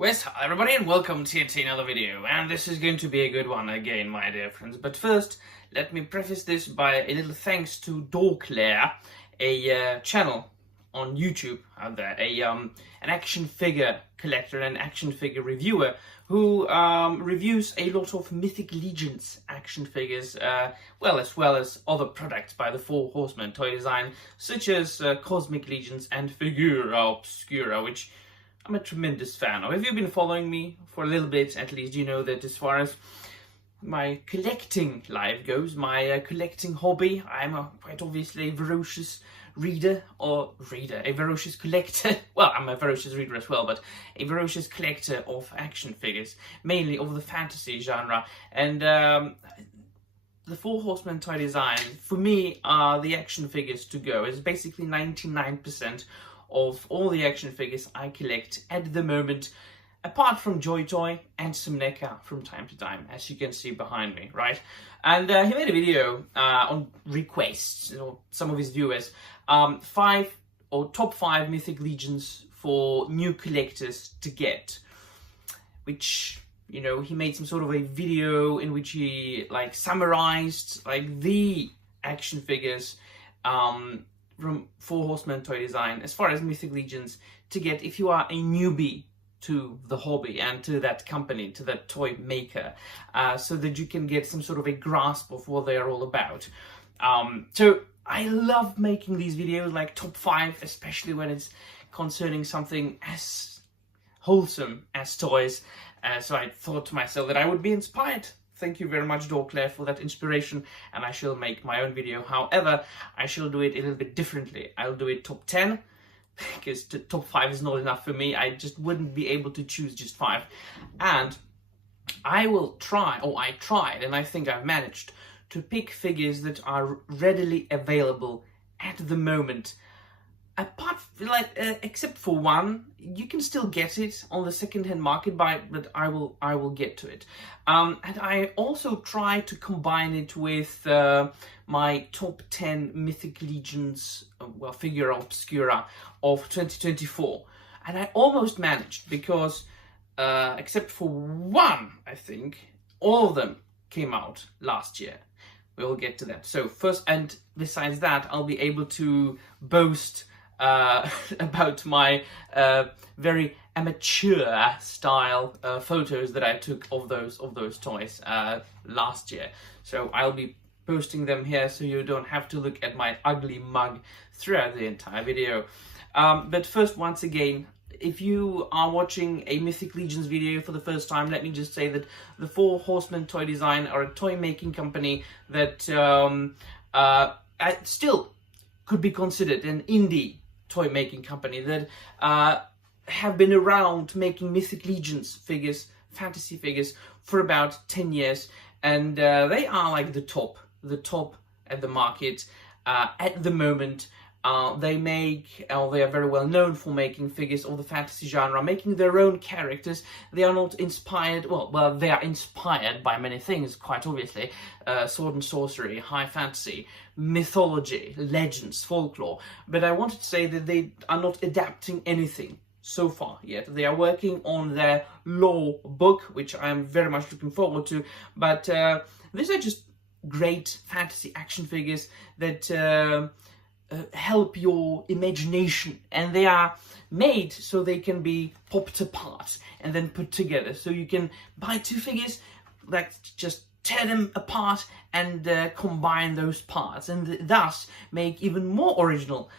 West, hi everybody, and welcome to yet another video. And this is going to be a good one again, my dear friends. But first, let me preface this by a little thanks to Dorklair, a channel on YouTube out there, an action figure collector and action figure reviewer who reviews a lot of Mythic Legions action figures, as well as other products by the Four Horsemen toy design, such as Cosmic Legions and Figura Obscura, which I'm a tremendous fan of. If you've been following me for a little bit, at least you know that as far as my collecting life goes, my collecting hobby, I'm quite obviously a ferocious a ferocious collector. Well, I'm a ferocious reader as well, but a ferocious collector of action figures, mainly of the fantasy genre. And the Four Horsemen toy design, for me, are the action figures to go. It's basically 99% of all the action figures I collect at the moment, apart from Joy Toy and some NECA from time to time, as you can see behind me, right? And he made a video on requests, some of his viewers, top 5 Mythic Legions for new collectors to get, which, he made some sort of a video in which he summarized the action figures from Four Horsemen toy design as far as Mythic Legions to get if you are a newbie to the hobby and to that company, to that toy maker, so that you can get some sort of a grasp of what they are all about. So I love making these videos, like top 5, especially when it's concerning something as wholesome as toys. So I thought to myself that I would be inspired. Thank you very much, Dorklair, for that inspiration, and I shall make my own video. However, I shall do it a little bit differently. I'll do it top 10, because top 5 is not enough for me. I just wouldn't be able to choose just 5. And I will try, or I tried, and I think I've managed, to pick figures that are readily available at the moment. Except for one, you can still get it on the second-hand market, but I will get to it. And I also try to combine it with my top 10 Mythic Legions, Figura Obscura of 2024. And I almost managed, because except for one, I think, all of them came out last year. We'll get to that. So first, and besides that, I'll be able to boast about my very amateur style photos that I took of those toys last year. So I'll be posting them here, so you don't have to look at my ugly mug throughout the entire video. But first, once again, if you are watching a Mythic Legions video for the first time, let me just say that the Four Horsemen toy design are a toy making company that still could be considered an indie toy making company that have been around making Mythic Legions figures, fantasy figures, for about 10 years, and they are like the top at the market at the moment. They are very well known for making figures of the fantasy genre, making their own characters. They are not inspired, they are inspired by many things, quite obviously. Sword and sorcery, high fantasy, mythology, legends, folklore. But I wanted to say that they are not adapting anything so far yet. They are working on their lore book, which I am very much looking forward to. But these are just great fantasy action figures that help your imagination, and they are made so they can be popped apart and then put together. So you can buy 2 figures, just tear them apart and combine those parts, and thus make even more original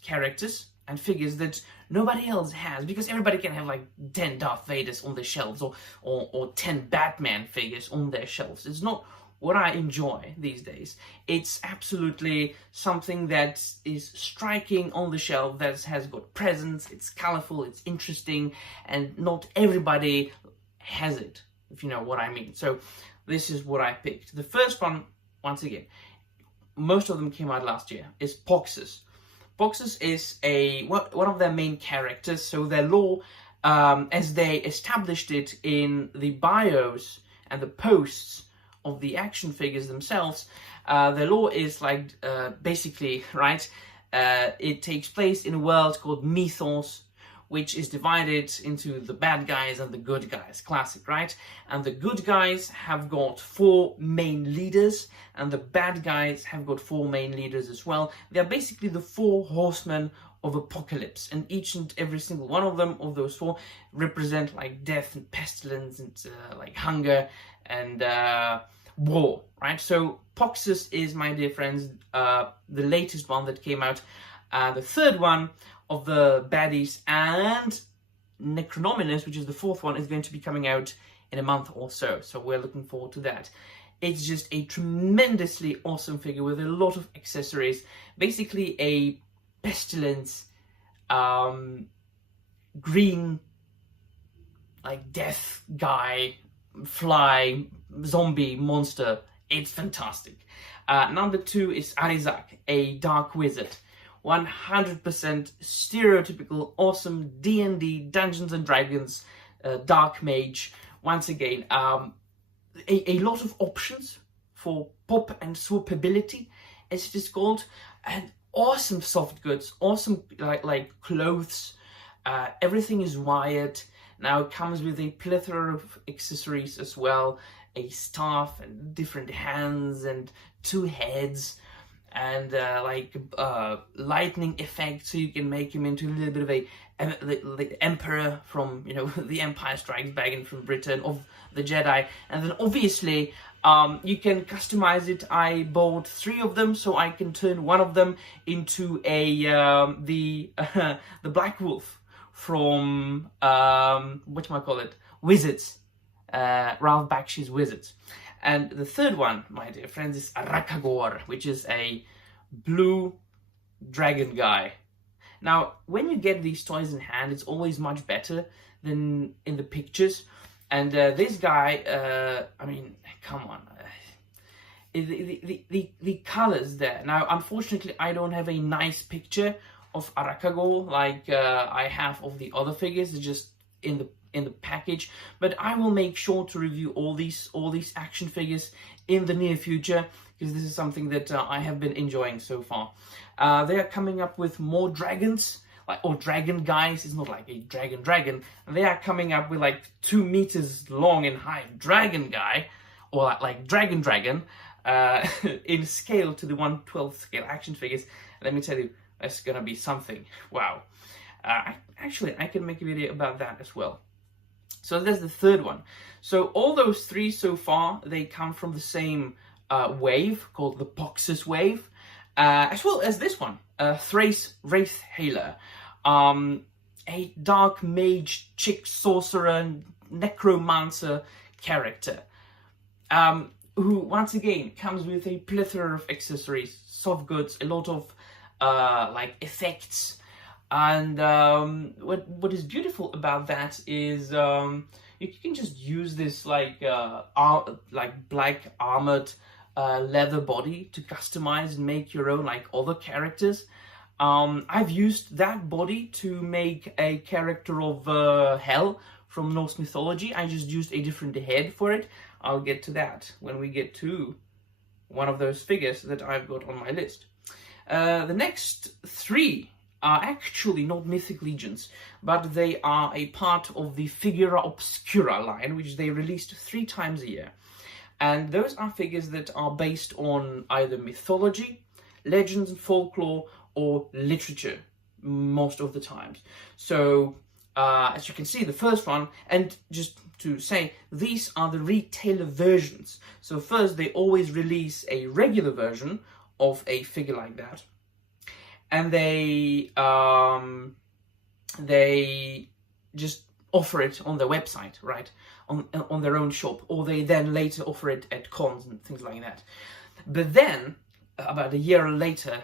characters and figures that nobody else has, because everybody can have 10 Darth Vaders on their shelves, or 10 Batman figures on their shelves. It's not what I enjoy these days. It's absolutely something that is striking on the shelf, that has got presence, it's colorful, it's interesting, and not everybody has it, if you know what I mean. So this is what I picked. The first one, once again, most of them came out last year, is Poxus. Poxus is one of their main characters, so their lore, as they established it in the bios and the posts of the action figures themselves, the lore is basically, right, it takes place in a world called Mythos, which is divided into the bad guys and the good guys. Classic, right? And the good guys have got 4 main leaders, and the bad guys have got 4 main leaders as well. They're basically the 4 horsemen of apocalypse, and each and every single one of them, of those 4, represent like death and pestilence and like hunger and war, right? So Poxus is, my dear friends, the latest one that came out, the 3rd one of the baddies, and Necronominus, which is the 4th one, is going to be coming out in a month or so. So we're looking forward to that. It's just a tremendously awesome figure with a lot of accessories. Basically a pestilence, green, like death guy, fly, zombie, monster. It's fantastic. Number 2 is Arizak, a dark wizard. 100% stereotypical, awesome D&D, Dungeons and Dragons, dark mage. Once again, a lot of options for pop and swoop ability, as it is called, and awesome soft goods, awesome like clothes. Everything is wired. Now it comes with a plethora of accessories as well, a staff and different hands and 2 heads, and lightning effect, so you can make him into a little bit of the emperor from, you know, The Empire Strikes Back and from Britain, of the Jedi. And then obviously you can customize it. I bought 3 of them, so I can turn one of them into a the Black Wolf from whatchamacallit, Wizards, Ralph Bakshi's Wizards. And the 3rd one, my dear friends, is Rakagor, which is a blue dragon guy. Now, when you get these toys in hand, it's always much better than in the pictures. And this guy, I mean, come on. The colors there. Now, unfortunately, I don't have a nice picture of Arakagor like I have of the other figures. It's just in the package, but I will make sure to review all these action figures in the near future, because this is something that I have been enjoying so far. They are coming up with more dragons, or dragon guys. It's not like a dragon. They are coming up with like 2 meters long and high dragon guy, or like dragon in scale to the 1/12 scale action figures. Let me tell you, that's gonna be something. Wow. Actually, I can make a video about that as well. So there's the 3rd one. So all those 3 so far, they come from the same wave called the Poxus wave, as well as this one, Thrace Wraithhaler, a dark mage, chick sorcerer, necromancer character, who once again comes with a plethora of accessories, soft goods, a lot of like effects. And what is beautiful about that is you can just use this like black armored leather body to customize and make your own like other characters. I've used that body to make a character of Hel from Norse mythology. I just used a different head for it. I'll get to that when we get to one of those figures that I've got on my list. The next 3 are actually not Mythic Legions, but they are a part of the Figura Obscura line, which they released 3 times a year. And those are figures that are based on either mythology, legends and folklore, or literature, most of the times. So, as you can see, the first one, and just to say, these are the retailer versions. So first, they always release a regular version of a figure like that, and they just offer it on their website, right, on their own shop, or they then later offer it at cons and things like that. But then, about a year later,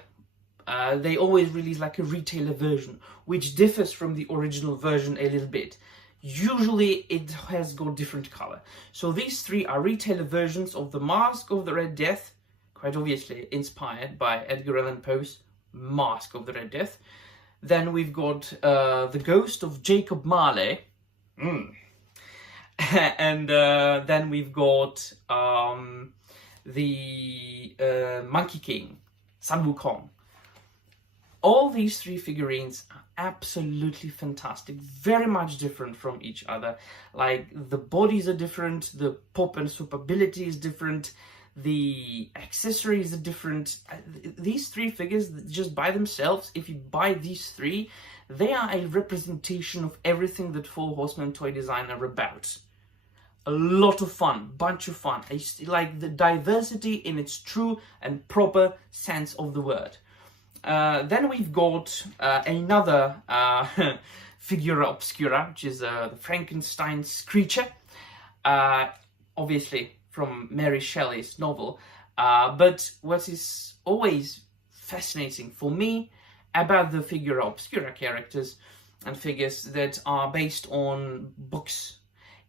they always release like a retailer version, which differs from the original version a little bit. Usually it has got different color. So these 3 are retailer versions of the Mask of the Red Death, quite obviously inspired by Edgar Allan Poe's Mask of the Red Death. Then we've got the Ghost of Jacob Marley. And then we've got the Monkey King, Sun Wukong. all these three figurines are absolutely fantastic, very much different from each other. Like, the bodies are different, the pop and swap ability is different, the accessories are different. These three figures, just by themselves, if you buy these three, they are a representation of everything that Four Horsemen toy design are about. A lot of fun, bunch of fun. Like the diversity in its true and proper sense of the word. Then we've got another figura obscura, which is the Frankenstein Screecher, obviously from Mary Shelley's novel. But what is always fascinating for me about the figura obscura characters and figures that are based on books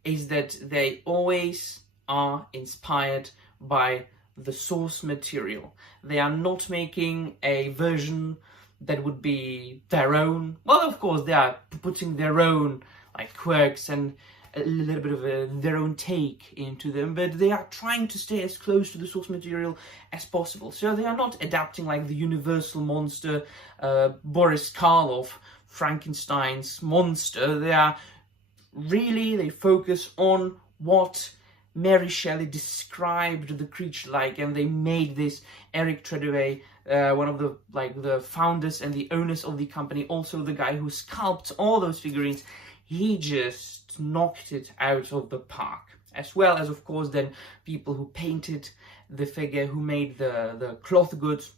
is that they always are inspired by the source material. They are not making a version that would be their own. Well, of course, they are putting their own like quirks and a little bit of their own take into them, but they are trying to stay as close to the source material as possible. So they are not adapting like the universal monster, Boris Karloff, Frankenstein's monster. They focus on what Mary Shelley described the creature like, and they made this. Eric Treadaway, one of the founders and the owners of the company, also the guy who sculpts all those figurines, he just knocked it out of the park. As well as, of course, then people who painted the figure, who made the cloth goods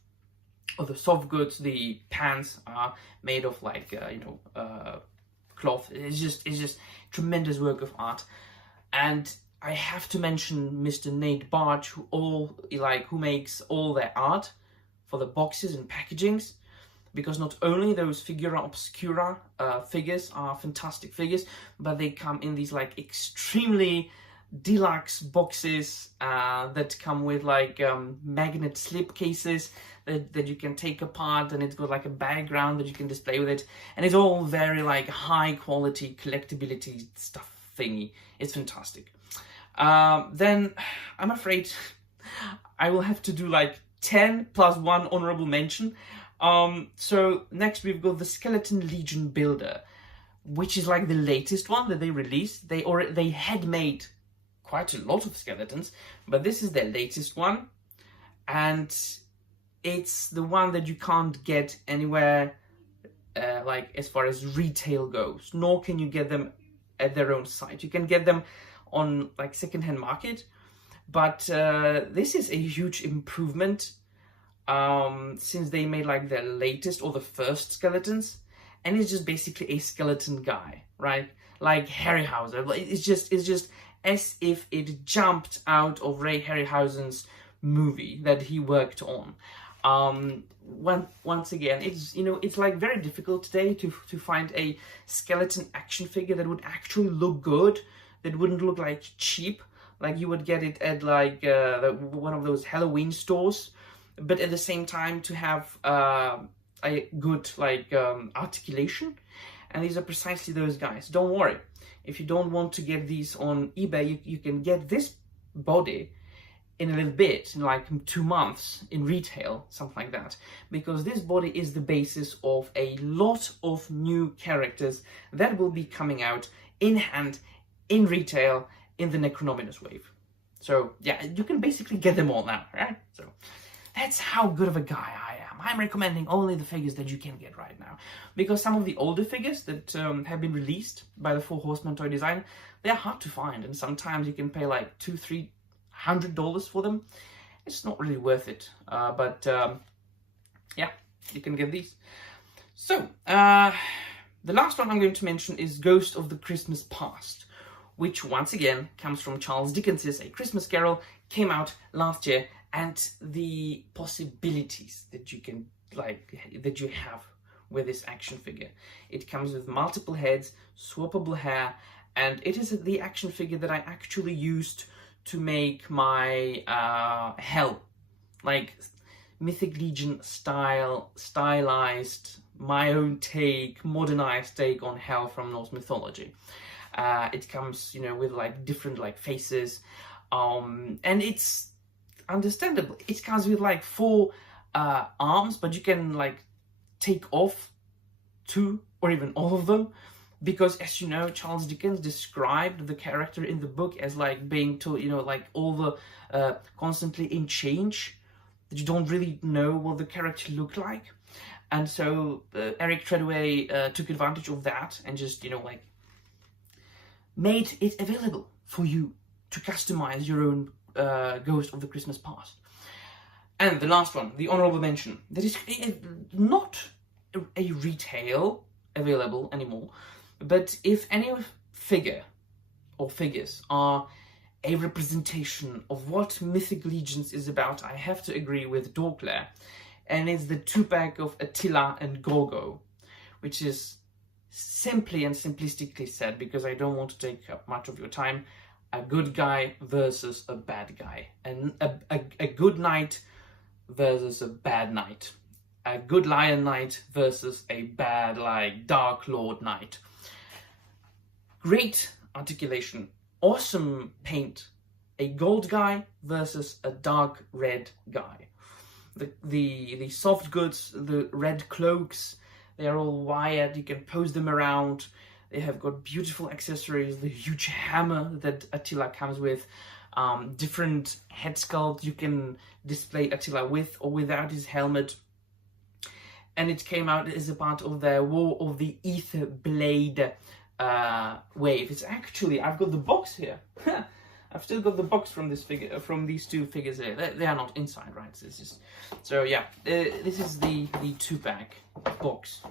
or the soft goods. The pants are made of cloth. It's just tremendous work of art. And I have to mention Mr. Nate Barge, who makes all their art for the boxes and packagings, because not only those figura obscura figures are fantastic figures, but they come in these like extremely deluxe boxes that come with like magnet slip cases that you can take apart, and it's got like a background that you can display with it, and it's all very like high quality collectability stuff thingy. It's fantastic. Then I'm afraid I will have to do like 10 plus 1 honorable mention. So next we've got the Skeleton Legion Builder, which is like the latest one that they released. They had made quite a lot of skeletons, but this is their latest one, and it's the one that you can't get anywhere like as far as retail goes, nor can you get them at their own site. You can get them on like secondhand market, but this is a huge improvement since they made like their latest or the first skeletons, and it's just basically a skeleton guy, right? Like Harryhausen. It's just as if it jumped out of Ray Harryhausen's movie that he worked on. Once again, it's like very difficult today to find a skeleton action figure that would actually look good, that wouldn't look like cheap, like you would get it at like one of those Halloween stores, but at the same time to have a good like articulation. And these are precisely those guys. Don't worry, if you don't want to get these on eBay, you can get this body in a little bit, in like 2 months in retail, something like that, because this body is the basis of a lot of new characters that will be coming out in hand, in retail, in the Necronominus wave. So yeah, you can basically get them all now, right? So that's how good of a guy I am. I'm recommending only the figures that you can get right now, because some of the older figures that have been released by the Four Horsemen toy design, they're hard to find, and sometimes you can pay like $200-300 for them. It's not really worth it, but yeah, you can get these. So the last one I'm going to mention is Ghost of the Christmas Past, which once again comes from Charles Dickens's A Christmas Carol, came out last year, and the possibilities that you can that you have with this action figure. It comes with multiple heads, swappable hair, and it is the action figure that I actually used to make my Hell, like Mythic Legion stylized, my own take, modernized take on Hell from Norse mythology. It comes, with like different like faces, and it's understandable. It comes with like 4 arms, but you can like take off 2 or even all of them, because as you know, Charles Dickens described the character in the book as like being told, you know, like all the constantly in change, that you don't really know what the character looked like. And so Eric Treadway took advantage of that and just, you know, like made it available for you to customize your own Ghost of the Christmas Past. And the last one, the honorable mention, that is not a retail available anymore, but if any figure or figures are a representation of what Mythic Legions is about, I have to agree with Dorklair, and it's the 2-pack of Attila and Gorgo, which is simply and simplistically said, because I don't want to take up much of your time, a good guy versus a bad guy, and a good knight versus a bad knight, a good lion knight versus a bad, like, Dark Lord knight. Great articulation, awesome paint, a gold guy versus a dark red guy. The soft goods, the red cloaks, they are all wired, you can pose them around. They have got beautiful accessories, the huge hammer that Attila comes with, different head sculpt you can display Attila with or without his helmet. And it came out as a part of the War of the Ether Blade wave. It's actually, I've got the box here. I've still got the box from this figure, from these 2 figures here. They are not inside, right? So yeah, this is the 2-pack box.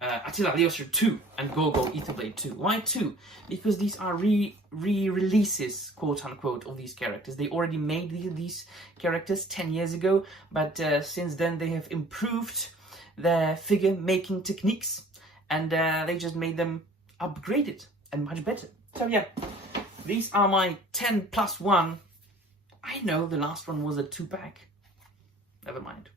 Attila Leosher 2 and Gorgo Etherblade 2. Why 2? Because these are re-releases, quote-unquote, of these characters. They already made these characters 10 years ago, but since then they have improved their figure-making techniques, and they just made them upgraded and much better. So yeah, these are my 10 plus 1. I know the last one was a 2-pack. Never mind.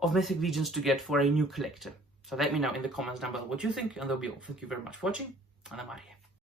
Of Mythic Legions to get for a new collector. So let me know in the comments down below what you think, and that'll be all. Thank you very much for watching, and I'm out of here.